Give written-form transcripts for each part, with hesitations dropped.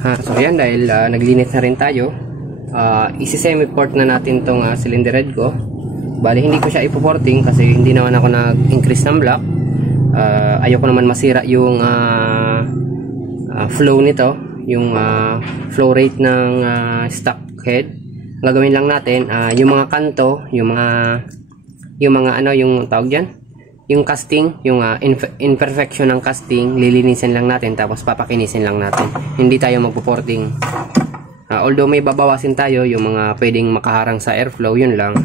So ayan, dahil naglinis na rin tayo, isi-semi-port na natin tong cylinder head ko. Bali hindi ko siya ipo-porting kasi hindi naman ako nag-increase ng block. Ayoko naman masira yung flow nito, yung flow rate ng stock head. Gagawin lang natin yung mga kanto, yung mga ano, yung tawag diyan, yung casting, yung imperfection ng casting, lilinisin lang natin tapos papakinisin lang natin. Hindi tayo magpo-porting. Although may babawasin tayo yung mga pwedeng makaharang sa airflow, yun lang.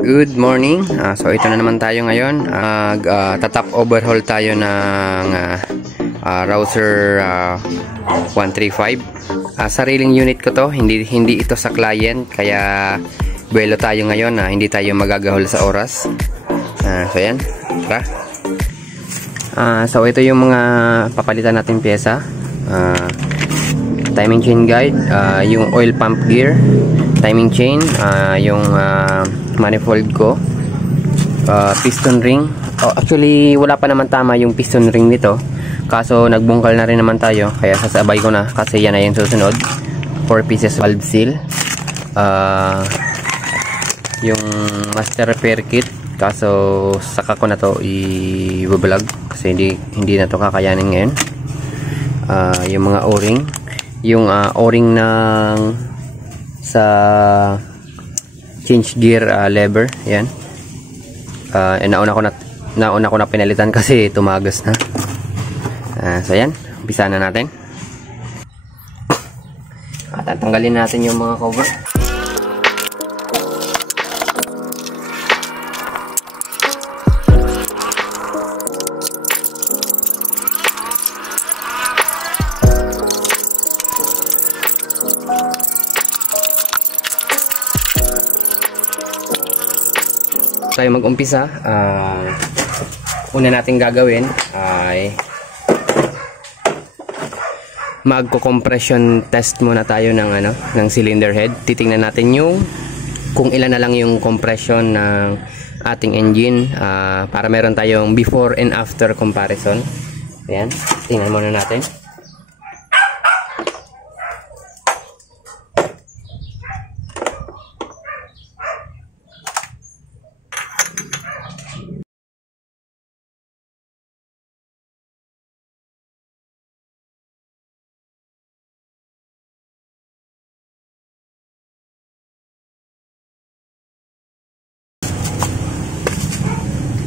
Good morning. So ito na naman tayo ngayon. Tatap overhaul tayo ng Rouser 135. Sariling unit ko to, hindi ito sa client, kaya buwelo tayo ngayon, hindi tayo magagahol sa oras. So yan, tara. So ito yung mga papalitan natin pyesa. Timing chain guide, yung oil pump gear, timing chain, yung manifold ko, piston ring. Actually wala pa naman tama yung piston ring nito, kaso nagbungkal na rin naman tayo, kaya sasabay ko na kasi yan na yung susunod. 4 pieces valve seal, yung master repair kit, kaso saka ko na to i-vlog kasi hindi na to kakayanin ngayon. Yung mga o-ring, yung o-ring ng sa change gear lever, yan. Nauna ko na pinalitan kasi tumagas na. So yan, umpisa na natin. Tatanggalin natin yung mga cover. Tayo mag-umpisa. Una natin gagawin ay magko-compression test muna tayo ng cylinder head. Titingnan natin kung ilan na lang yung compression ng ating engine, para meron tayong before and after comparison. Ayan, tingnan muna natin.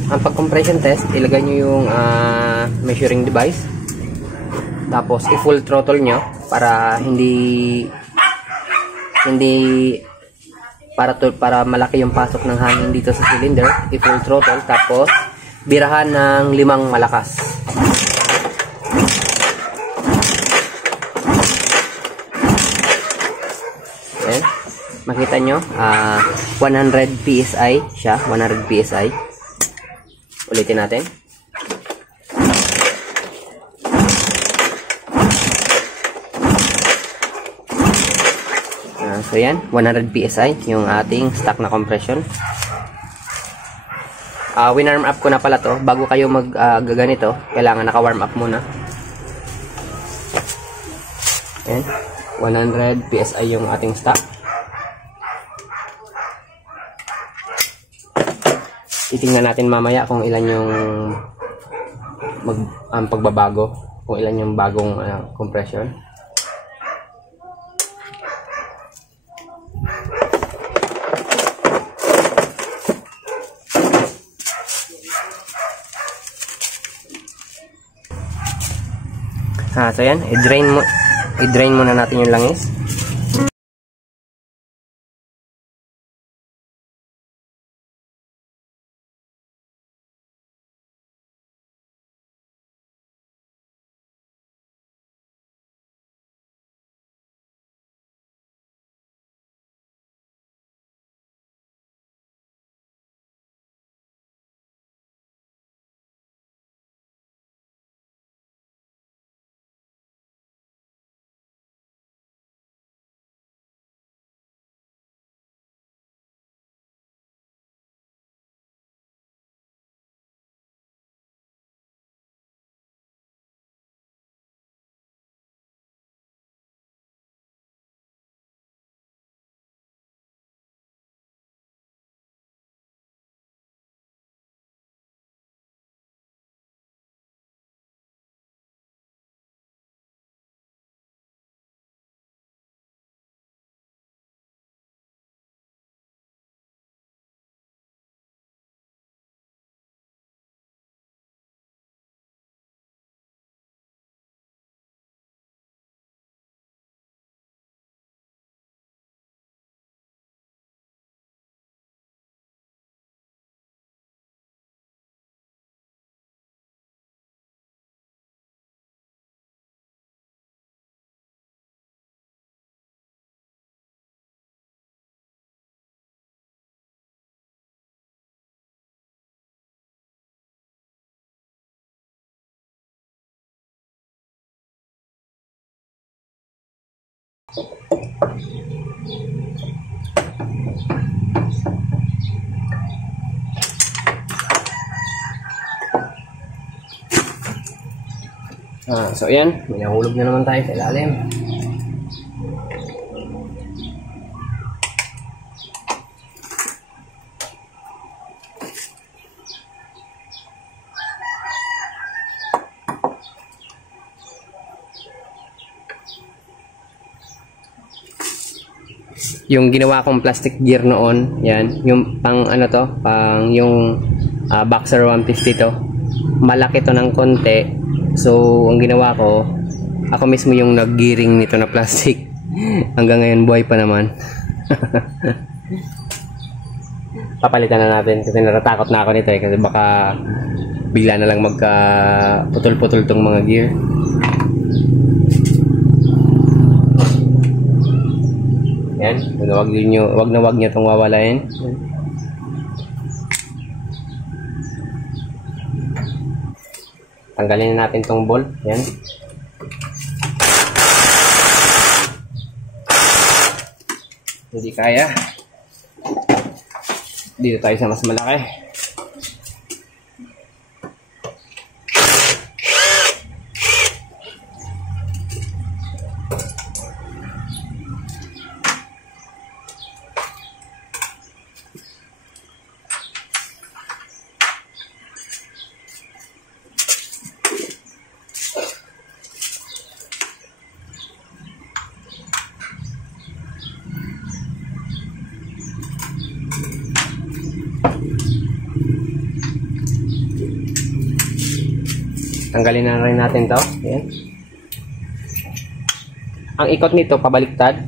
Ang pag-compression test, ilagay nyo yung measuring device, tapos i-full throttle nyo para para malaki yung pasok ng hangin dito sa cylinder. I-full throttle, tapos birahan ng 5 malakas. Ayan, makita nyo, 100 PSI siya, 100 PSI. Ulitin natin. So yan, 100 PSI yung ating stock na compression. Winarm up ko na pala to. Bago kayo gaganito, kailangan naka-warm up muna. Ayan, 100 PSI yung ating stock. Titingnan natin mamaya kung ilan yung pagbabago, kung ilan yung bagong compression. So yan, i-drain muna natin yung langis. So ayan, may nahulog na naman tayo sa ilalim. Yung ginawa kong plastic gear noon, yan, yung pang ano to, pang yung Boxer 150 to. Malaki to ng konti. So, ang ginawa ko, ako mismo yung nag-gearing nito na plastic. Hanggang ngayon buhay pa naman. Papalitan na natin kasi natatakot na ako nito eh, kasi baka bigla na lang magka putol-putol tong mga gear. Yan, wag niyo itong wawalain. Tanggalin na natin itong bolt. Yan. Hindi kaya. Dito tayo sa mas malaki. Tanggalin na rin natin to. Ayan. Ang ikot nito pabaliktad.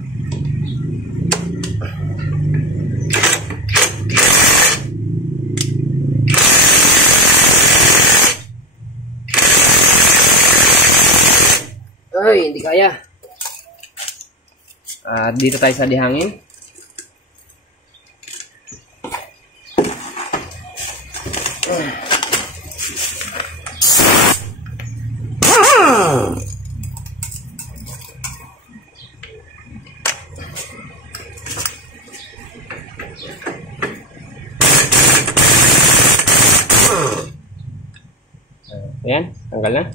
Ay, hindi kaya. Dito tayo sa dihangin. Ayan, tanggal na.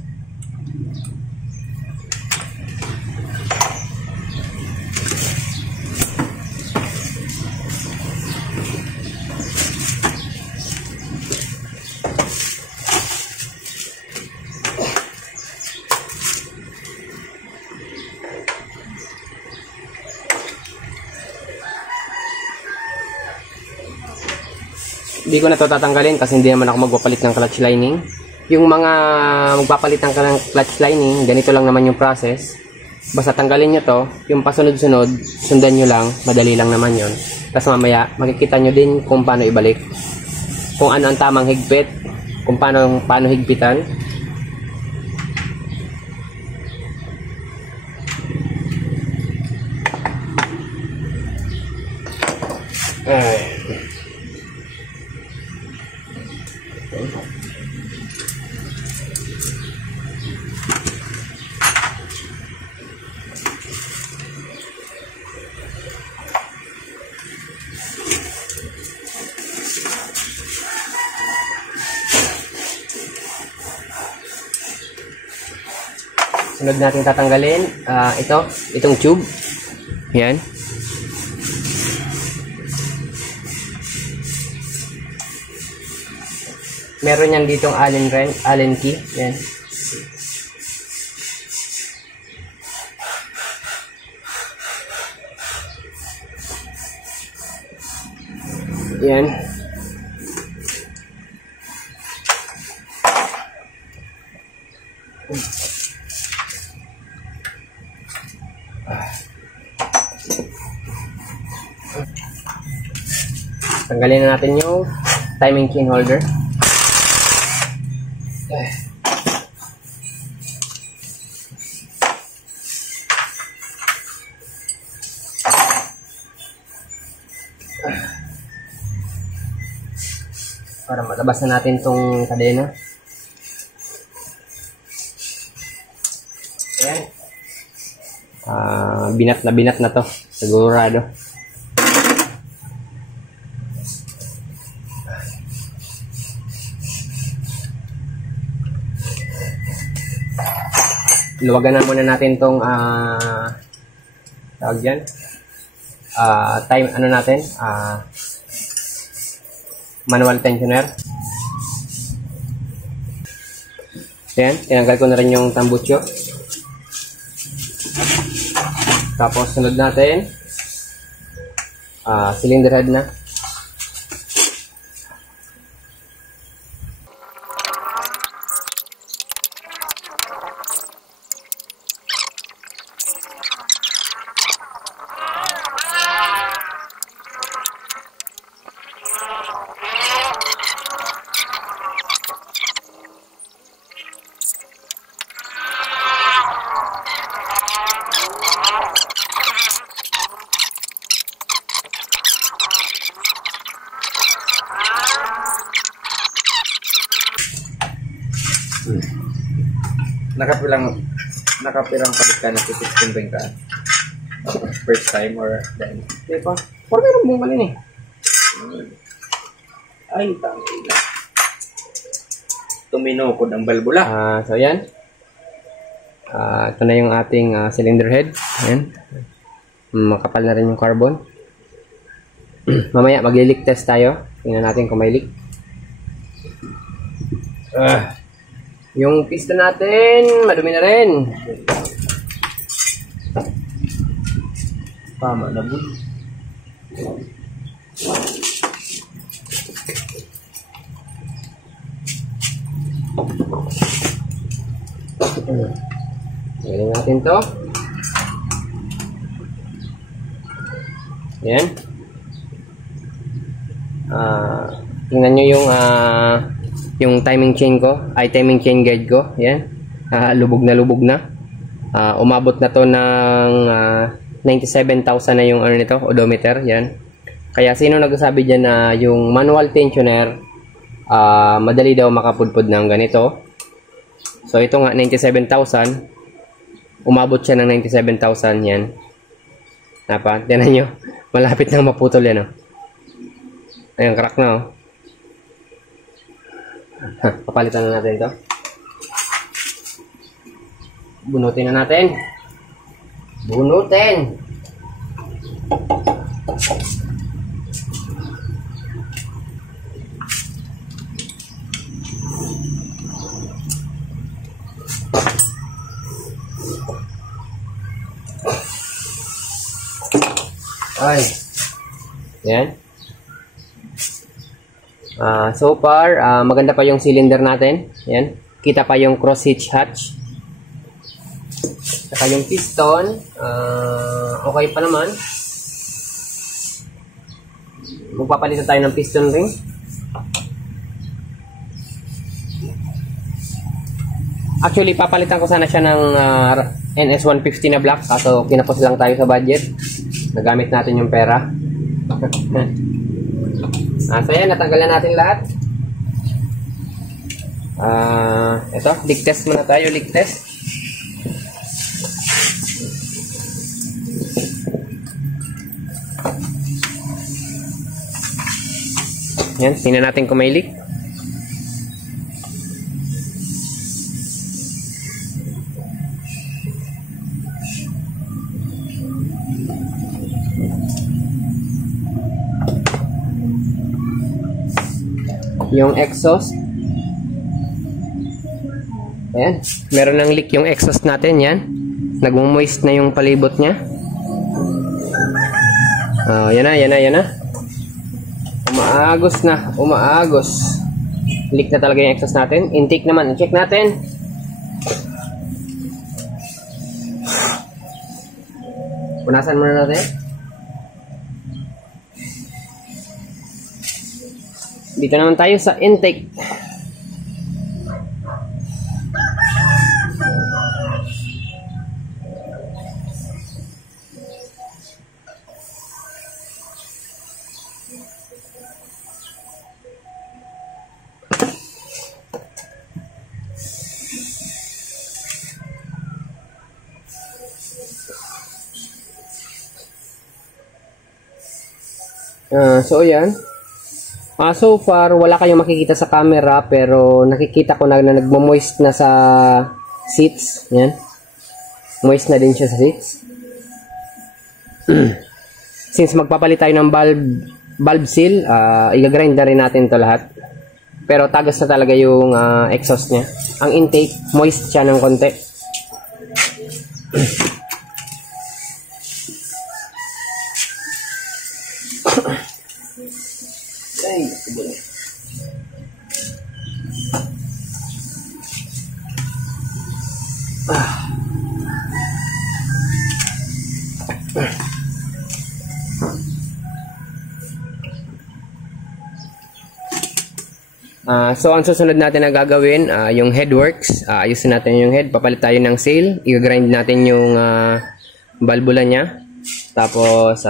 Hindi ko na ito tatanggalin kasi hindi naman ako magpapalit ng clutch lining. Yung mga magpapalit ng clutch lining, ganito lang naman yung process. Basta tanggalin nyo to, yung pasunod-sunod, sundan nyo lang, madali lang naman yon. Tapos mamaya, makikita nyo din kung paano ibalik. Kung ano ang tamang higpit, kung paano higpitan. Sunod natin tatanggalin itong tube. Yan. Meron yan ditong Allen key. Yan. Yan. Tanggalin na natin yung timing chain holder. Para matabas na natin tong kadena. Ayan. binat na to. Sigurado. Luwagan na muna natin tong tawag dyan. Time, ano natin? Manual tensioner. Ayan, tinanggal ko na rin yung tambucho. Tapos sunod natin cylinder head na. Nakapirang palit ka na 16 ring ka? First time or then? Di pa? Por meron mong malin eh. Ay, tangina. Tuminukod ang balbula. So yan. Ito na yung ating cylinder head. Ayan. Makapal na rin yung carbon. Mamaya mag-leak test tayo. Tingnan natin kung may leak. Yung piston natin, madumi na rin. Tama na bud. Galing natin to. Yan. Tingnan nyo yung timing chain ko, timing chain guide ko. Yan. Lubog na. Umabot na to ng 97,000 na yung ano nito, odometer. Yan. Kaya sino nagsasabi dyan na yung manual tensioner madali daw makapudpud ng ganito. So ito nga 97,000. Umabot siya ng 97,000 yan. Napa, tinan nyo. Malapit nang maputol yan, oh. Ayan, crack na, oh. Papalitan na natin ito. Bunutin na natin. Bunutin. Ay. Yan. So far, maganda pa yung cylinder natin. Yan. Kita pa yung cross hitch hatch. Saka yung piston, okay pa naman. Magpapalitan tayo ng piston ring. Actually, papalitan ko sana siya ng NS150 na black. Kaso, kinapos lang tayo sa budget. Nagamit natin yung pera. So yan, natanggal na natin lahat. Ito, leak test muna tayo, leak test. Yan, tingnan natin kung may leak. Yung exhaust. Ayan. Meron ng leak yung exhaust natin. Yan. Nagmo-moist na yung palibot niya. Yan na. Umaagos na. Leak na talaga yung exhaust natin. Intake naman. I-check natin. Punasan muna natin. Dito naman tayo sa intake. So ayan. So far wala kayong makikita sa camera pero nakikita ko na nagmo-moist na sa seats. Yan. Moist na din siya sa seats. Since magpapalit tayo ng valve seal, i-grind na rin natin to lahat. Pero tagas na talaga yung exhaust niya. Ang intake, moist siya ng konti. Ay, so ang susunod natin na gagawin, yung headworks, ayusin natin yung head, papalit tayo ng seal, i-grind natin yung valvula niya, tapos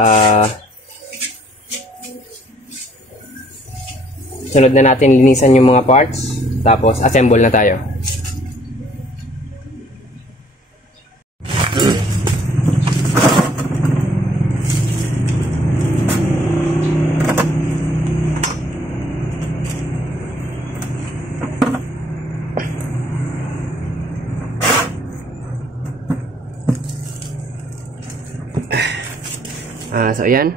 sunod na natin linisan yung mga parts, tapos assemble na tayo. So ayan,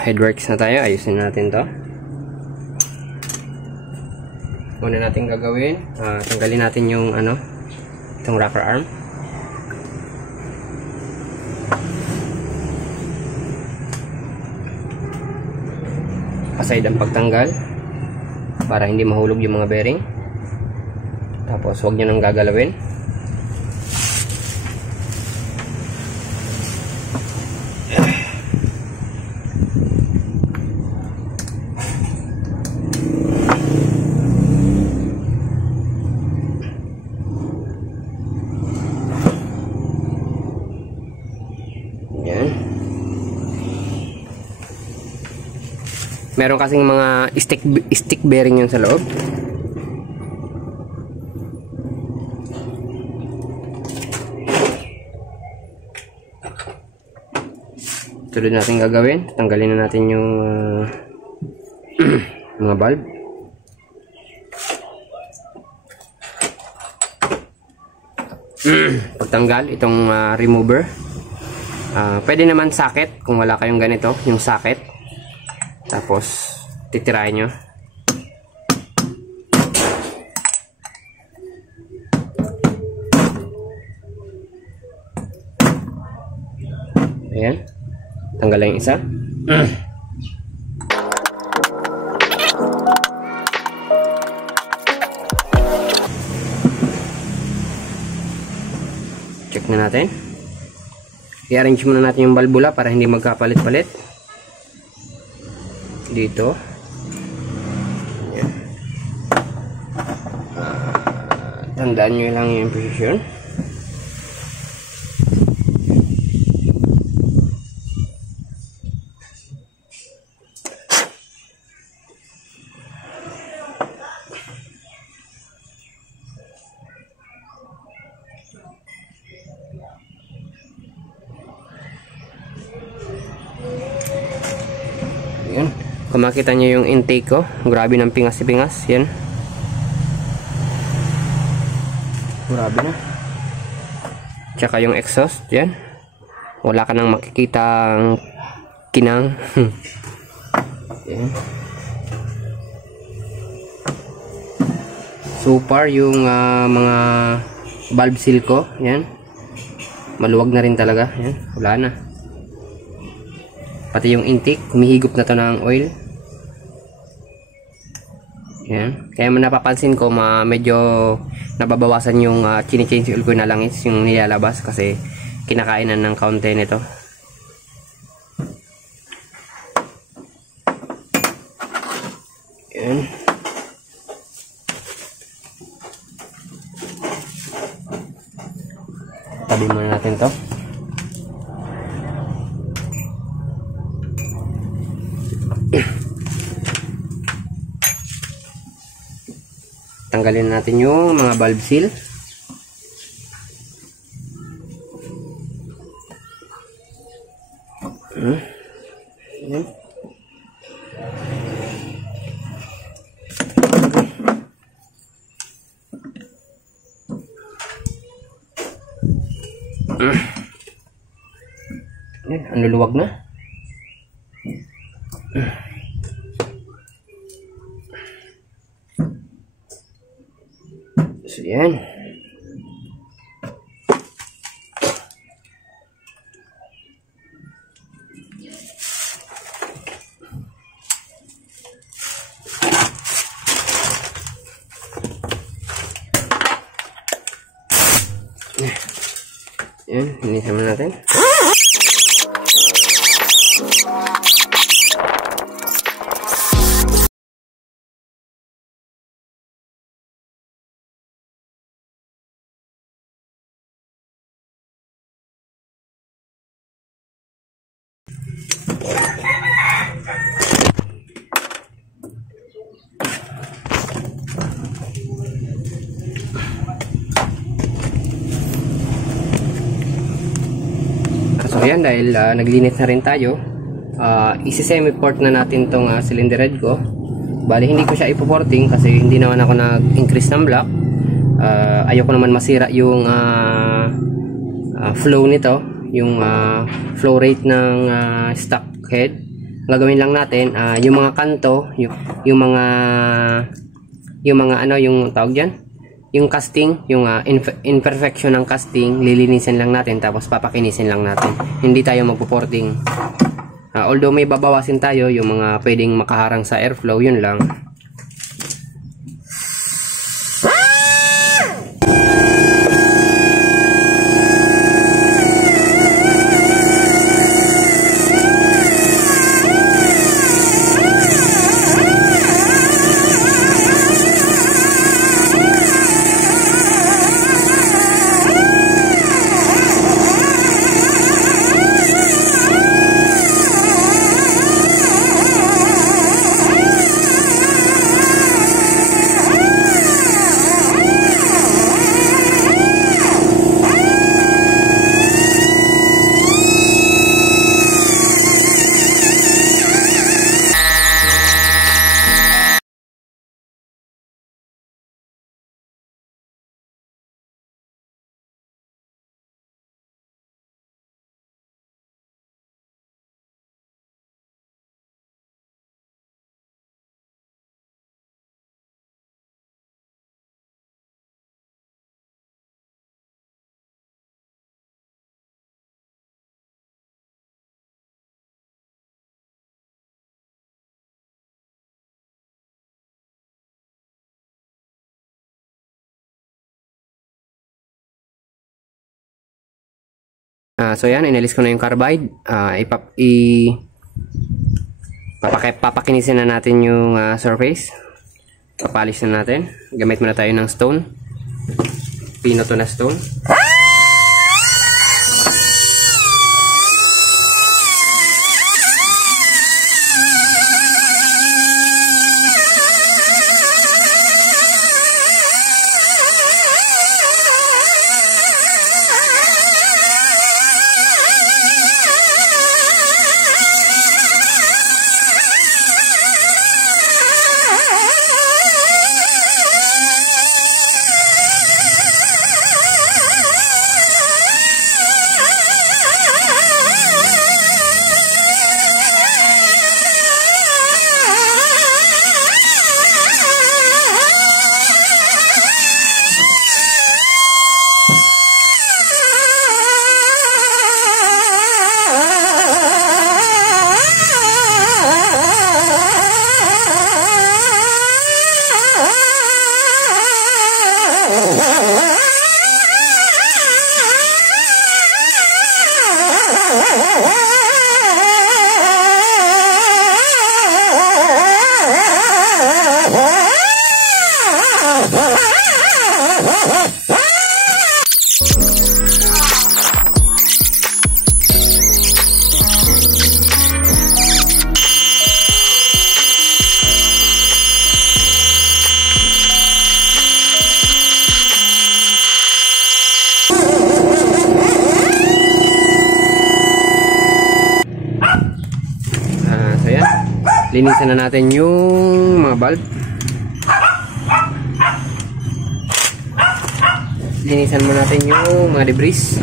headworks na tayo, ayusin natin to. Muna natin gagawin, tanggalin natin yung itong rocker arm. Aside ang pagtanggal para hindi mahulog yung mga bearing. Tapos huwag nyo nang gagalawin. Meron kasing mga stick bearing yun sa loob. Tulad natin gagawin, tanggalin na natin yung mga valve. Pagtanggal itong remover, pwede naman socket kung wala kayong ganito, yung socket. Tapos titirahin nyo. Ayan, tanggal yung isa. Check na natin. I-arrange muna natin yung valvula para hindi magkapalit-palit dito. Ayan. Tandaan nyo lang yung position. Ayan. Kung makita nyo yung intake ko, grabe ng pingas-pingas. Yan. Grabe na. Tsaka yung exhaust, yan. Wala ka nang makikita ang kinang. Yan. So far, yung mga valve seal ko, yan. Maluwag na rin talaga. Yan. Wala na. Pati yung intake, humihigop na to ng oil. Yan. Kaya napapansin ko medyo nababawasan yung chine-change oil ko na langis, yung nilalabas kasi kinakainan ng kaunti nito. Yan. Tabi muna natin to. Tanggalin natin yung mga valve seal. Ayan. Yan, ang luluwag na. So yan. Yan, linisan muna natin. So ayan, dahil naglinis na rin tayo, isi-semi-port na natin tong cylinder head ko. Bali hindi ko siya ipo-porting kasi hindi naman ako nag-increase ng block. Ayoko naman masira yung flow nito, yung flow rate ng stock head. Gagawin lang natin yung mga kanto, yung mga ano, yung tawag diyan, yung casting, yung imperfection ng casting, lilinisin lang natin tapos papakinisin lang natin. Hindi tayo magpo-porting. Although may babawasin tayo yung mga pwedeng makaharang sa airflow, yun lang. So yan, inalis ko na yung carbide. Papakinisin na natin yung surface. Papalis na natin. Gamit muna tayo ng stone. Pino to na stone. Linisan na natin yung mga bulb. Linisan mo natin yung mga debris.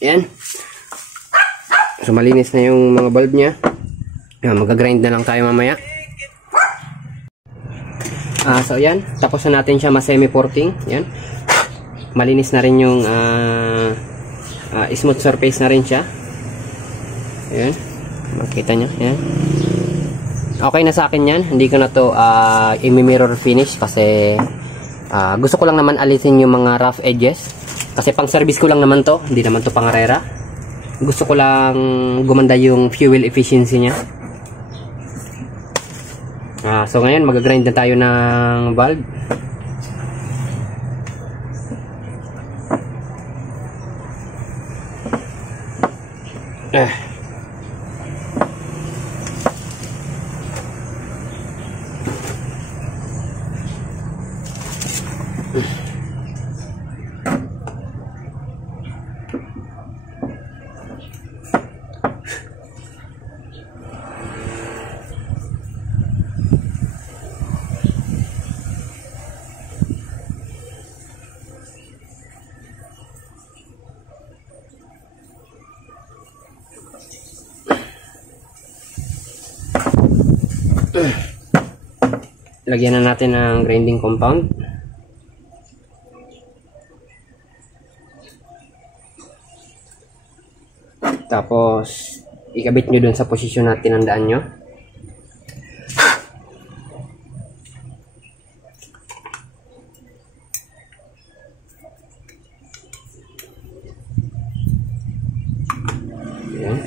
Yan. So malinis na yung mga bulb niya. Mag-grind na lang tayo mamaya. So yan, tapos na natin siya ma-semi-porting. Yan. Malinis na rin yung smooth surface na rin siya. Ayan. Makita nyo. Yan. Okay na sa akin yan. Hindi ko na to i-mirror finish kasi gusto ko lang naman alisin yung mga rough edges. Kasi pang service ko lang naman to. Hindi naman to pangarera. Gusto ko lang gumanda yung fuel efficiency niya. So ngayon mag-grind na tayo ng valve. Lagyan na natin ng grinding compound. Tapos ikabit nyo dun sa posisyon na tinandaan nyo. Ayan.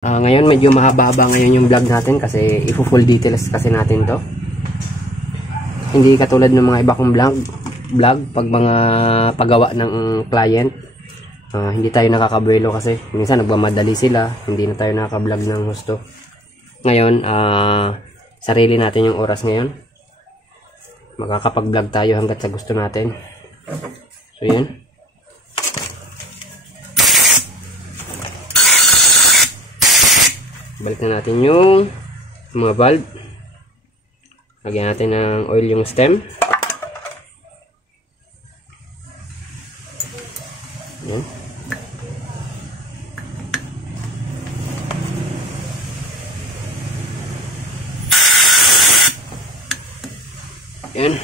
Ngayon medyo mahaba-haba ngayon yung vlog natin kasi i-full details kasi natin to. Hindi katulad ng mga iba kong vlog pag mga paggawa ng client. Hindi tayo nakakabuelo kasi minsan nagmamadali sila, hindi na tayo nakaka-vlog ng husto. Ngayon, sarili natin yung oras ngayon. Makakapag-vlog tayo hanggat sa gusto natin. So yun. Balik na natin yung mga valve. Lagyan natin ng oil yung stem. Yan. Yan.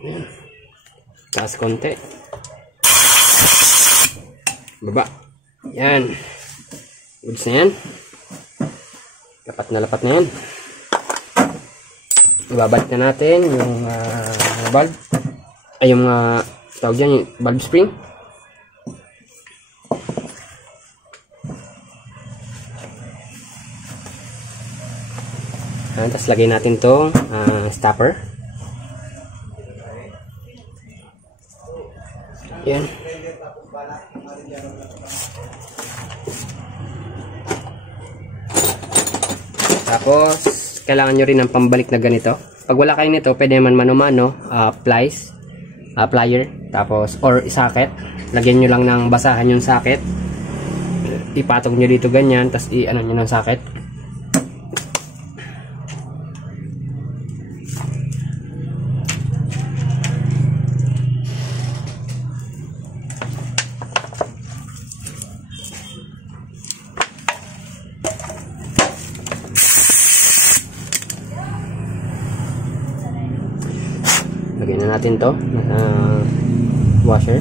Yan. Taas konti. Baba. Yan. Goods na yan. Lapat na yan. Ibabalik na natin yung valve. Ay, yung tawag dyan, yung valve spring. Tapos lagay natin tong stopper. Yan. Tapos kailangan nyo rin ng pambalik na ganito. Pag wala kayo nito, pwede naman mano-mano, plier, tapos or socket. Lagyan nyo lang ng basahan yung socket. Ipatong nyo dito ganyan, tapos i-ano nyo ng socket. Lagyan na natin to washer.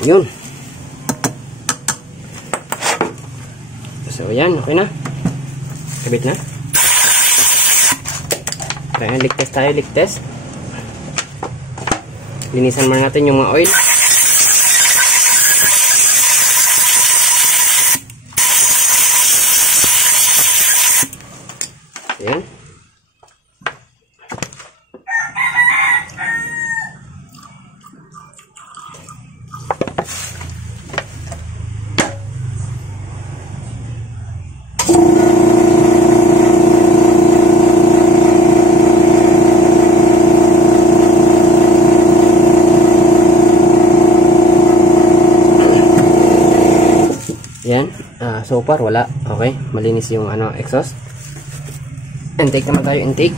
Yun. So yan, okay na. Kabit na. Kaya leak test tayo, leak test. Linisan muna natin yung mga oil. Ayan. Yan, so far wala. Okay, malinis yung exhaust. Intake naman tayo, intake.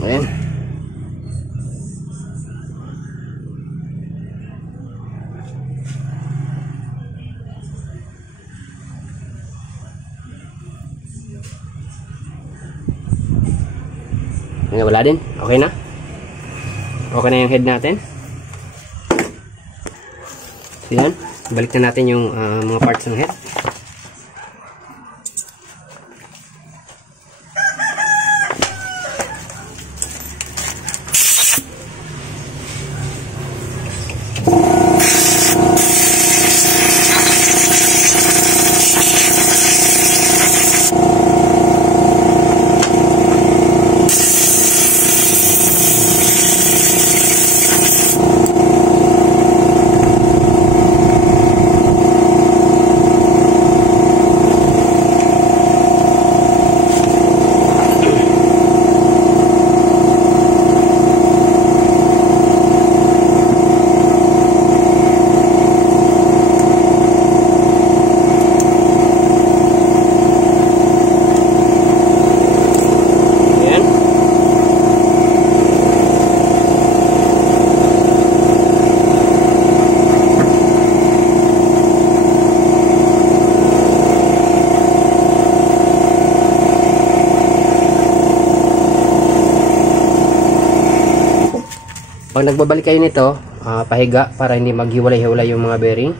Ayan. Wala din, okay na. Okay na yung head natin. Yan. Balik na natin yung mga parts ng head. Pag nagbabalik kayo nito, pahiga para hindi maghiwalay-hiwalay yung mga bearing.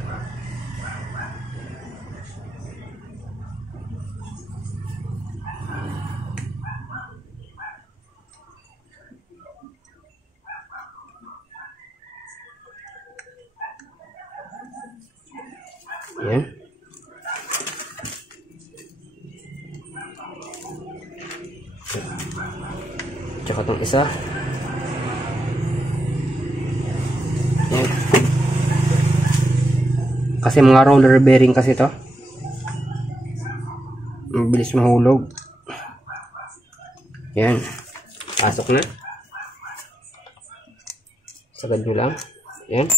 Yan. Tsaka itong isa. Yan. Kasi mga roller bearing kasi to. Mabilis mahulog. Yan. Pasok na. Sagad nyo lang. Yan.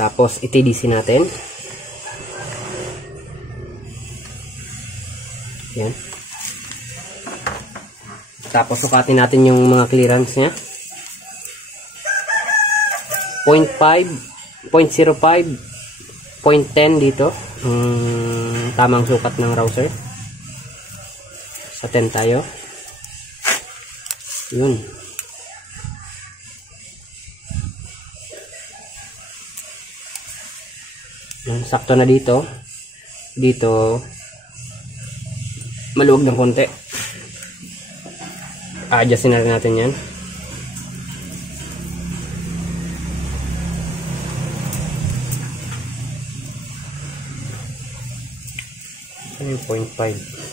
Tapos i-TDC natin. Yan. Tapos sukatin natin yung mga clearance nya. 0.5, 0.05, 0.10 dito. Tamang sukat ng rouser. Sa 10 tayo. Yun. Sakto na dito. Dito maluwag ng konti. Adjustin na rin natin yan. Ano yung 0.5?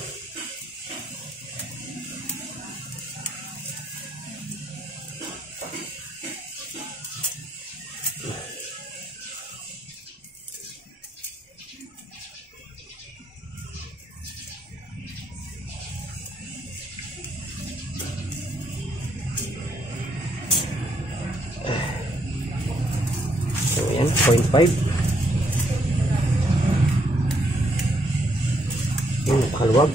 So, yan, 0.5. Yan, napakaluwag.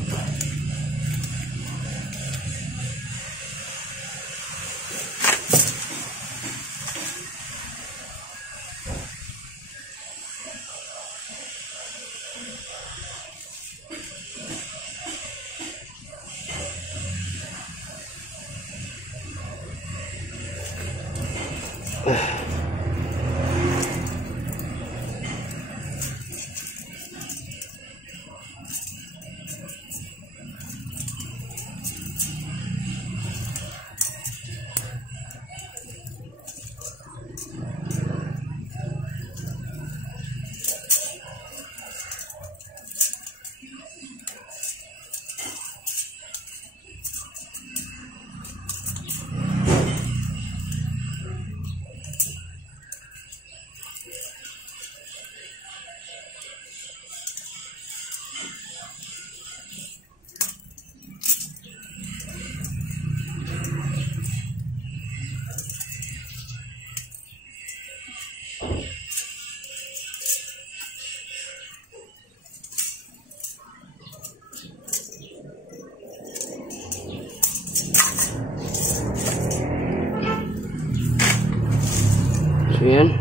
So, yan.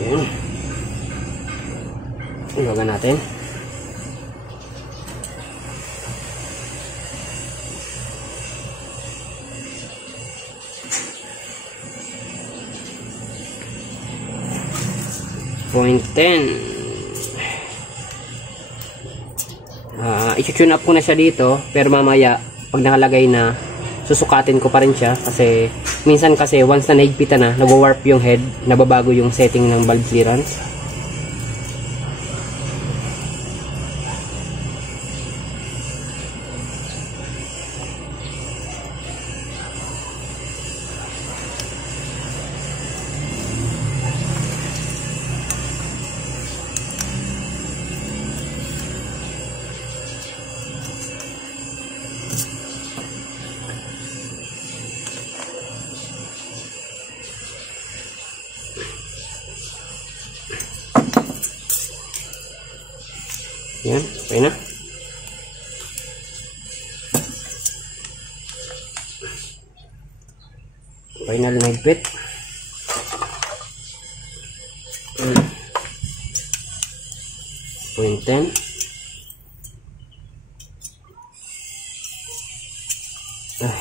Yan. Iwagan natin. .10. I-tune up ko na siya dito, pero mamaya pag nakalagay na, susukatin ko pa rin siya kasi minsan kasi once na nahigpitan na, nagwa-warp yung head, nababago yung setting ng valve clearance. Okay na. Final na higpit. Point 10.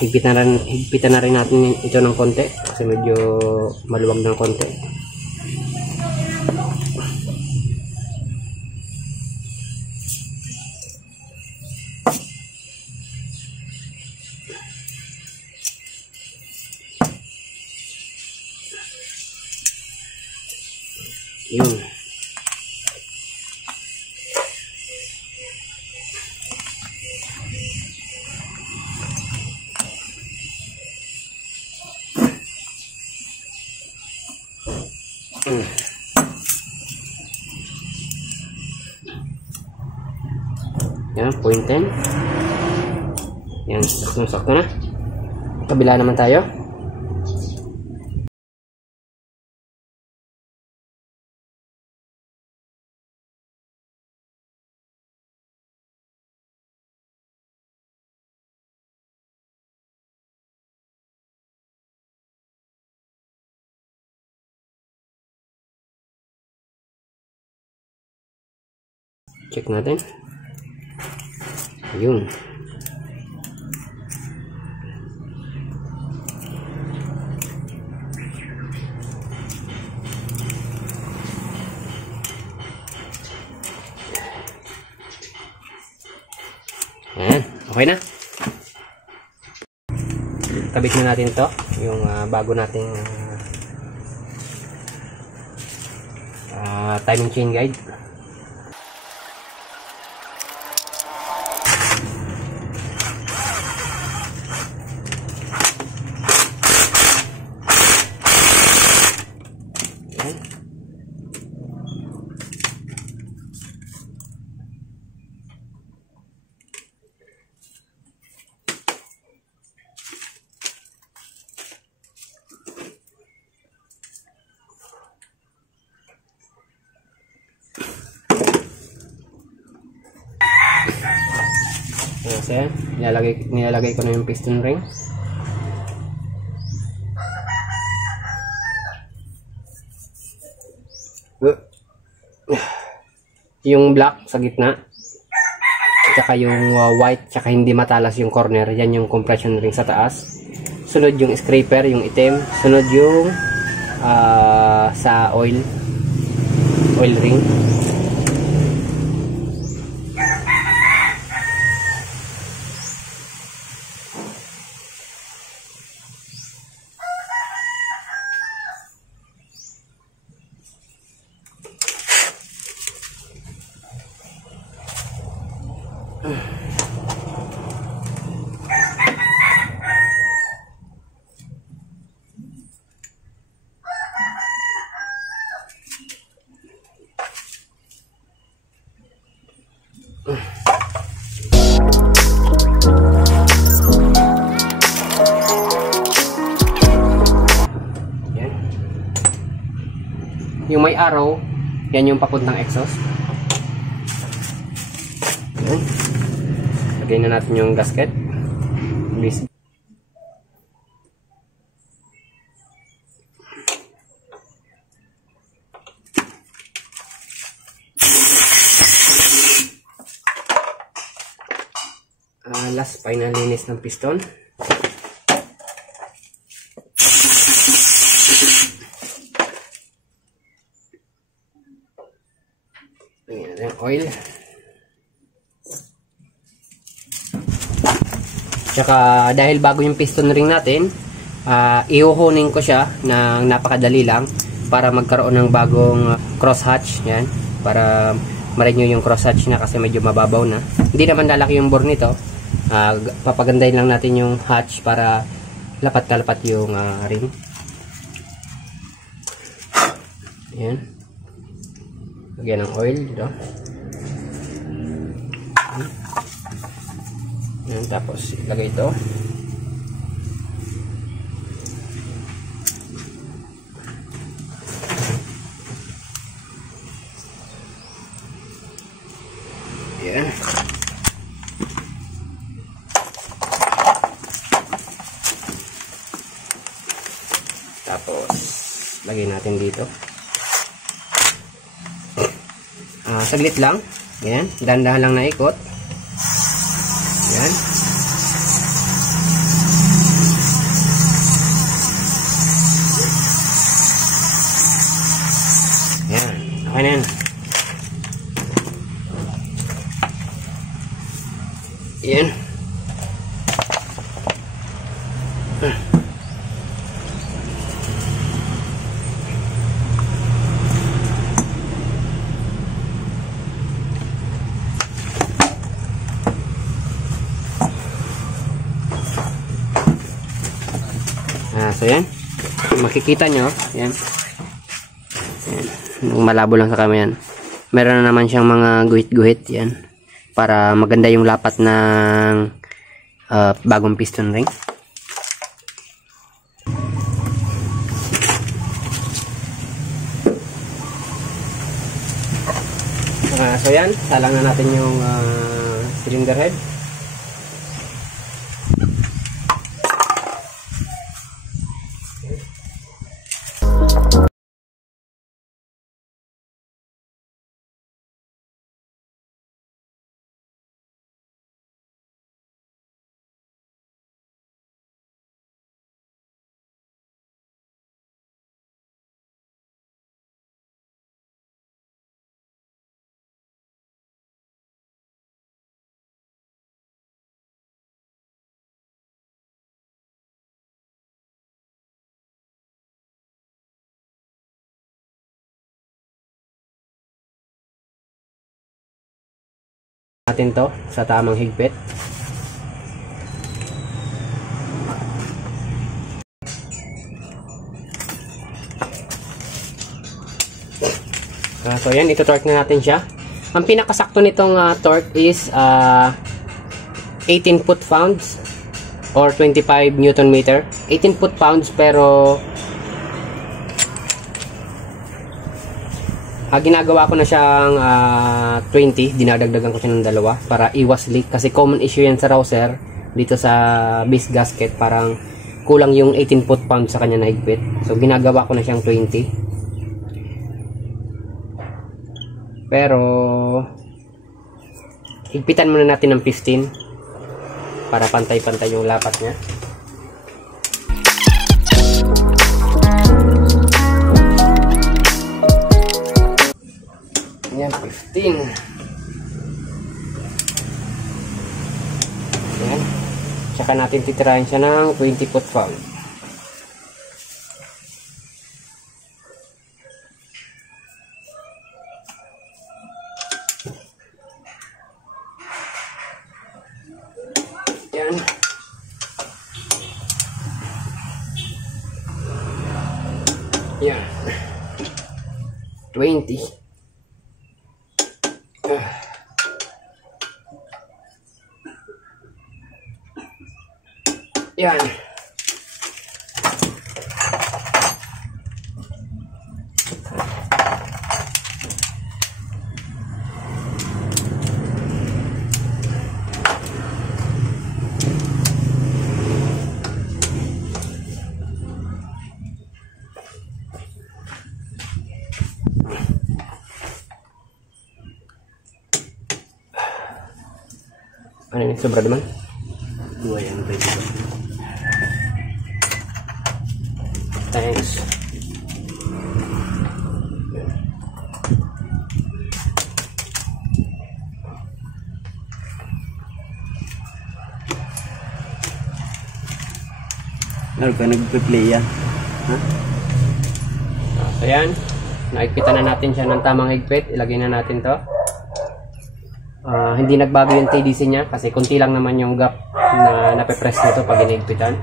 Higpitan na rin natin ito ng konti kasi medyo maluwag ng konti. Yun. Yan, point 10. Yan, sakto na. Kabila naman tayo. Check natin. Ayun. Ayan. Okay na. Kabit na natin to. Yung bago nating timing chain guide. So, nilalagay ko na yung piston ring. Yung black sa gitna, tsaka yung white, tsaka hindi matalas yung corner, yan yung compression ring sa taas. Sunod yung scraper, yung itim. Sunod yung sa oil ring. Yung may arrow, yan yung papuntang exhaust. Yan. Lagay na natin yung gasket. Please. Last final linis ng piston. Ayan, oil. Tsaka dahil bago yung piston ring natin, ihuhunin ko siya ng napakadali lang para magkaroon ng bagong cross hatch. Yan, para ma-renew yung cross hatch niya kasi medyo mababaw na. Hindi naman lalaki yung bore nito. Papagandahin lang natin yung hatch para lapat na lapat yung ring. Ayan. Lagyan ng oil dito. Ayan, tapos ilagay ito. Ayan. Tapos, lagay natin dito. Saglit lang. Yan. Dahan-dahan lang na ikot. Yan. Yan. Okay na yan. Yan. So yan, makikita nyo, yan. Yan. Malabo lang sa kamay yan. Meron na naman siyang mga guhit-guhit, yan. Para maganda yung lapat ng bagong piston ring. So yan, salang na natin yung cylinder head. Natin to sa tamang higpit. So yan, ito-torque na natin siya. Ang pinakasakto nitong torque is 18 foot-pounds or 25 Newton meter. 18 foot-pounds pero ginagawa ko na siyang 20, dinadagdagan ko siya ng dalawa para iwas leak kasi common issue yan sa rouser dito sa base gasket, parang kulang yung 18 foot-pounds sa kanya na higpit. So ginagawa ko na siyang 20. Pero higpitan muna natin ng 15 para pantay-pantay yung lapat niya. Yan, 15. Yan. Tsaka natin titirahin siya ng 20 foot-pound. Yan. Yan. 20. Yan. Ano ini sobra naman? Dua yang tadi. Thanks. Ano ka nagpe-play yan? Ha? So yan, naigpitan na natin siya ng tamang higpit. Ilagay na natin to. Hindi nagbago yung TDC niya kasi kunti lang naman yung gap na nape-press nito pag inigpitan.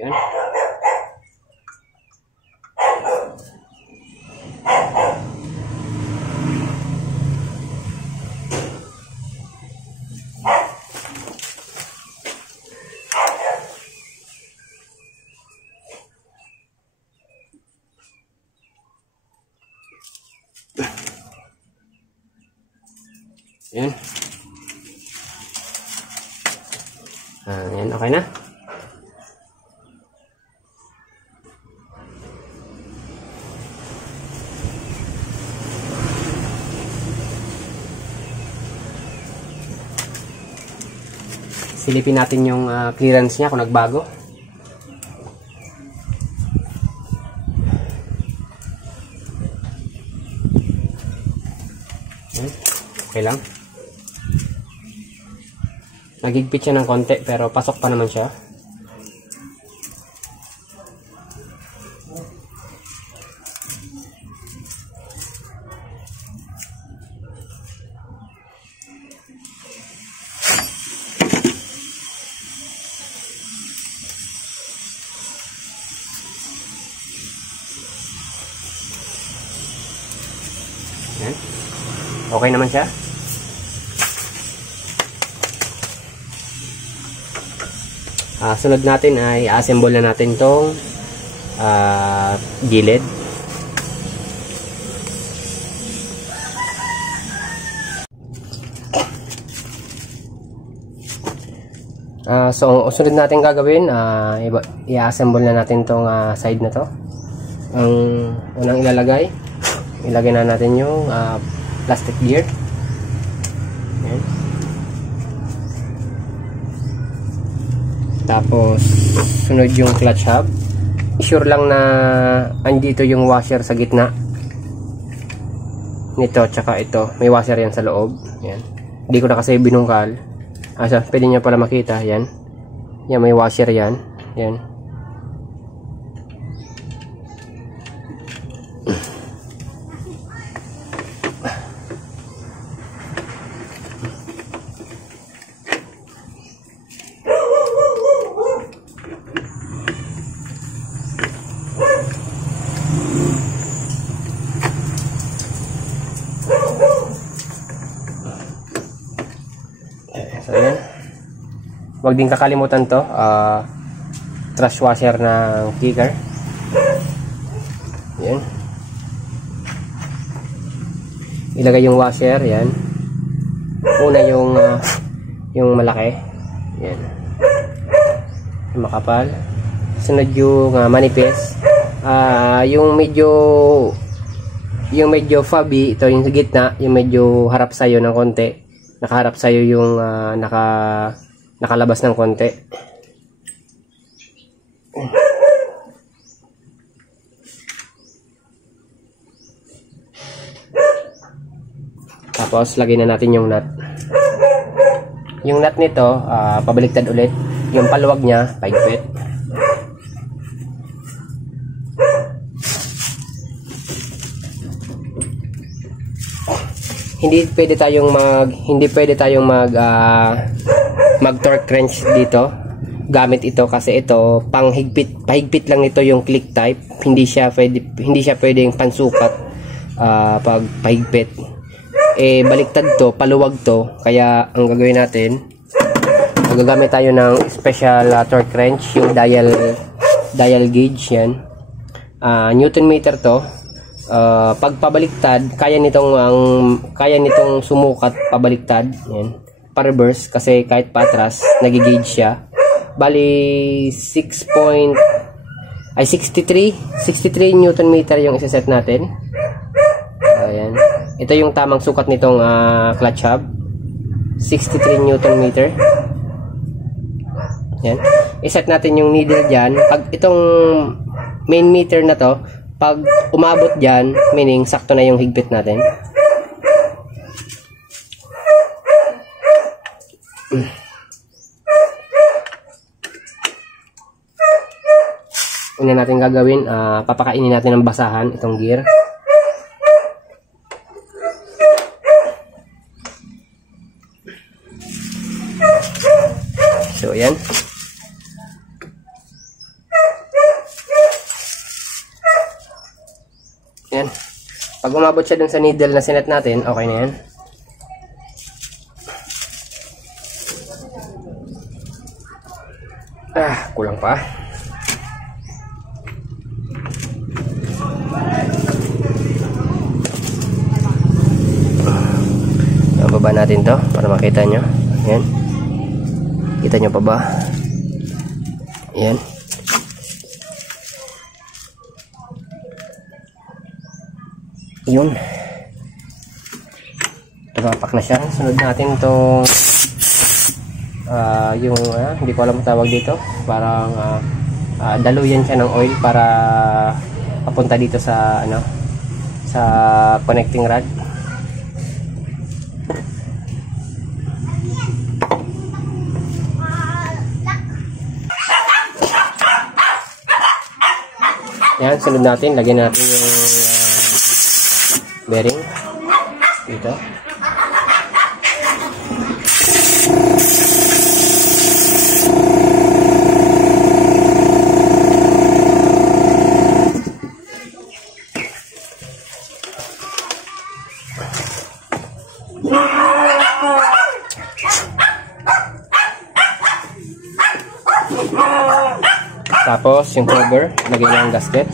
Yan. Yan. Yan, okay na. Silipin natin yung clearance niya kung nagbago. Okay lang. Nagigpit siya ng konti pero pasok pa naman siya. Yan. Okay naman siya. Sunod natin ay assemble na natin tong gilid. So sunod natin gagawin, i-assemble na natin tong side na to. Ang unang ilagay na natin yung plastic gear. Ayan. Tapos sunod yung clutch hub. Sure lang na andito yung washer sa gitna nito, tsaka ito may washer yan sa loob. Yan, hindi ko na kasi binungkal. Pwede nyo pala makita. Yan, may washer yan. Yan. So yan, huwag din kakalimutan to, trash washer ng kicker. Yan, ilagay yung washer. Yan, una yung malaki. Yan, yung makapal. Sunod yung manipis. Yung medyo fubby, ito yung gitna, yung medyo harap sa'yo ng konti. Nakaharap sa'yo yung nakalabas ng konti. Tapos lagay na natin yung nut. Yung nut nito, pabaliktad ulit. Yung paluwag niya, paigpit. Hindi pwede tayong mag torque wrench dito gamit ito, kasi ito pahigpit lang nito yung click type. Hindi siya pwedeng pansukat pag pahigpit. Baliktad to, paluwag to. Kaya ang gagawin natin, gagamit tayo ng special torque wrench, yung dial gauge. Yan, Newton meter to. Pag pabaliktad, kaya nitong sumukat pabaliktad. Yan, pa-reverse, kasi kahit patras nagigauge siya. Bali 63 Newton meter yung isa-set natin. Ayan, ito yung tamang sukat nitong clutch hub, 63 Newton meter. Yan, iset natin yung needle dyan. Pag itong main meter na to, pag umabot dyan, meaning sakto na yung higpit natin. Una natin gagawin, papakainin natin ng basahan itong gear. So yan. Yan. Pag umabot siya dun sa needle na sinet natin, okay na yan. Kulang pa. ibaba natin to para makita nyo. Yan. Kita nyo pa ba? Yan. Yun. Tumapak na siya. Sunod natin itong yung hindi ko alam ang tawag dito. Parang daluyan siya ng oil para papunta dito sa sa connecting rod. Yan, sunod natin, lagyan natin yung bearing dito. Tapos yung cover, lagyan na ang gasket.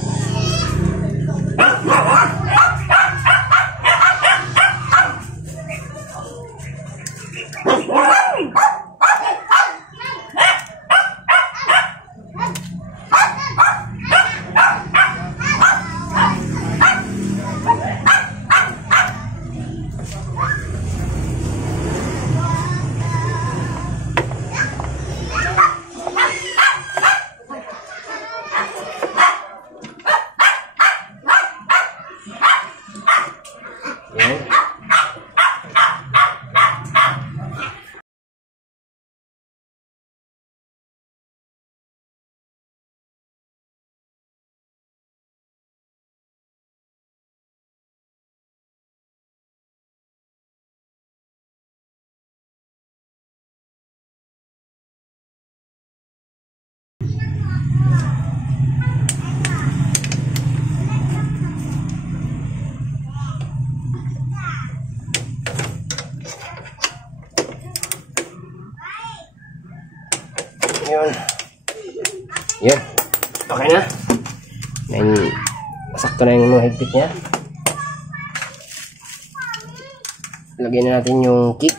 Yun. Yun. Okay na. Then, sakto na yung mga higpit niya. Lagyan na natin yung kick.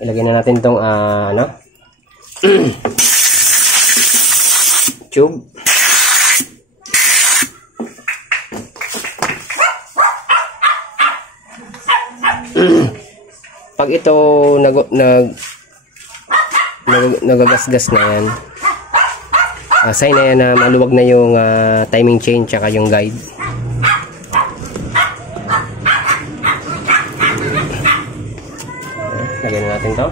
Ilagay na natin itong tube. Pag ito nagagasgas na yan, sign na yan na maluwag na yung timing chain tsaka yung guide. Lagyan na natin to.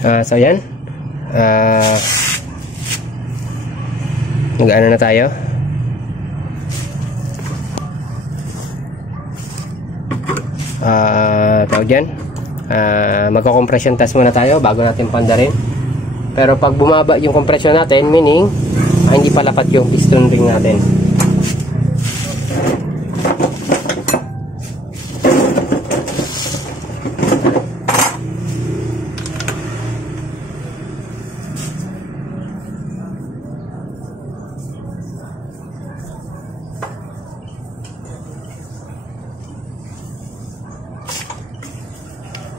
So yan, mag-ano na tayo. Tawag dyan, magko-compression test muna tayo bago natin pandarin. Pero pag bumaba yung compression natin, meaning hindi palapat yung piston ring natin.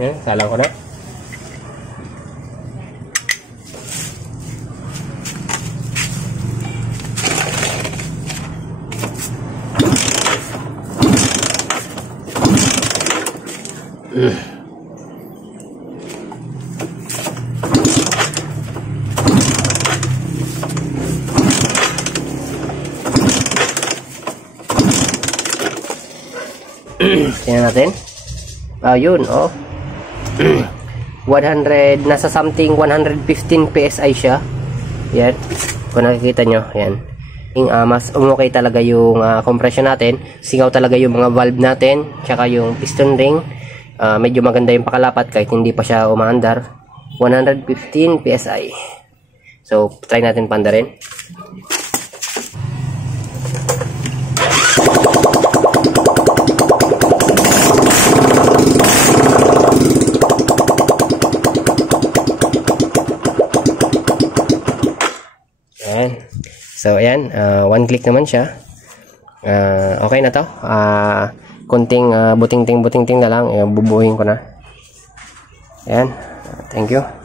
Yan, salang ko na. Tingnan natin. Yun, oh. 100, nasa something 115 PSI siya. Yan. Kung nakikita nyo, yan. Mas umukay talaga yung compression natin. Singaw talaga yung mga valve natin. Tsaka yung piston ring. Medyo maganda yung pakalapat kahit hindi pa siya umaandar. 115 PSI. So, try natin pandarin. Ayan. So, ayan. One click naman siya. Okay na to. Kunting buting-ting na lang. Bubuhin ko na. Ayan. Thank you.